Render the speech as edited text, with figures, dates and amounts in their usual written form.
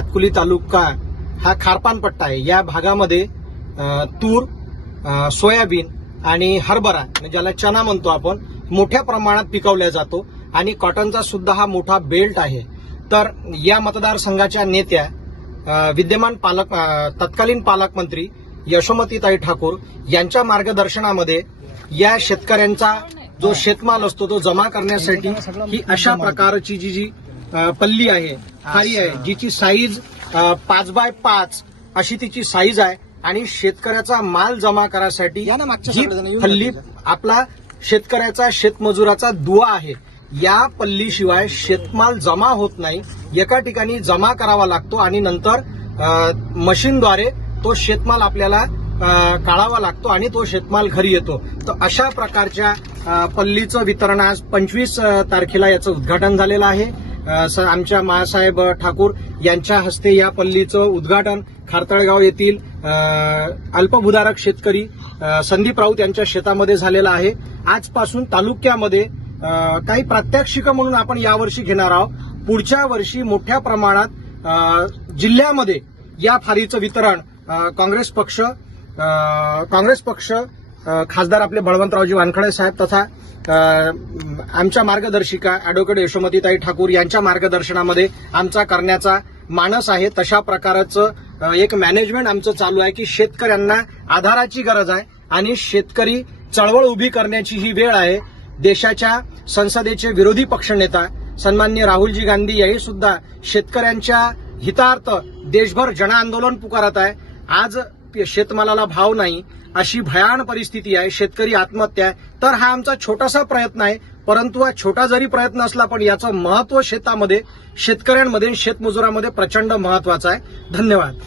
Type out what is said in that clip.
भातकुली तालुका हा खारपान पट्टा आहे। या भागामध्ये तूर, सोयाबीन आणि हरभरा ज्याला चना म्हणतो आपण मोठ्या प्रमाणात पिकवला जातो आणि कॉटनचा सुद्धा हा मोठा बेल्ट आहे। तर या मतदारसंघाच्या नेत्या विद्यमान तत्कालीन पालकमंत्री यशोमतीताई ठाकूर यांच्या मार्गदर्शनामध्ये या शेतकऱ्यांचा जो शेतमाल असतो तो जमा करण्यासाठी ही अशा प्रकारची जी पल्ली आहे, खारी आहे, जिची साईज 5x5 अशी तिची साईज आहे आणि शेतकऱ्याचा माल जमा करायसाठी ही पल्ली आपला शेतकऱ्याचा शेतमजुराचा दुवा आहे। या पल्लीशिवाय शेतमाल जमा होत नाही। एका ठिकाणी जमा करावा लागतो आणि नंतर मशीनद्वारे तो शेतमाल आपल्याला काढावा लागतो आणि तो शेतमाल घरी येतो। तर अशा प्रकारच्या पल्लीचं वितरण आज 25 तारखेला याचं उद्घाटन झालेलं आहे। आमच्या मासाहेब ठाकूर यांच्या हस्ते या पल्लीचं उद्घाटन खारतळगाव येथील अल्पभूधारक शेतकरी संदीप राऊत यांच्या शेतामध्ये झालेलं आहे। आजपासून तालुक्यामध्ये काही प्रात्यक्षिक म्हणून आपण यावर्षी घेणार आहोत। पुढच्या वर्षी मोठ्या प्रमाणात जिल्ह्यामध्ये या फारीचं वितरण काँग्रेस पक्ष खासदार आपले बळवंतरावजी वानखडे साहेब तथा आमच्या मार्गदर्शिका अॅडव्होकेट यशोमतीताई ठाकूर यांच्या मार्गदर्शनामध्ये आमचा करण्याचा मानस आहे। तशा प्रकारचं एक मॅनेजमेंट आमचं चालू आहे की शेतकऱ्यांना आधाराची गरज आहे आणि शेतकरी चळवळ उभी करण्याची ही वेळ आहे। देशाच्या संसदेचे विरोधी पक्षनेता सन्माननीय राहुलजी गांधी याही सुद्धा शेतकऱ्यांच्या हितार्थ देशभर जनआंदोलन पुकारत आहे। आज शेतमालाला भाव नाही अशी भयान परिस्थिती आहे, शेतकरी आत्महत्या आहे। तर हा आमचा छोटासा प्रयत्न आहे, परंतु हा छोटा जरी प्रयत्न असला पण याचं महत्व शेतामध्ये, शेतकऱ्यांमध्ये, शेतमजुरामध्ये प्रचंड महत्वाचं आहे। धन्यवाद।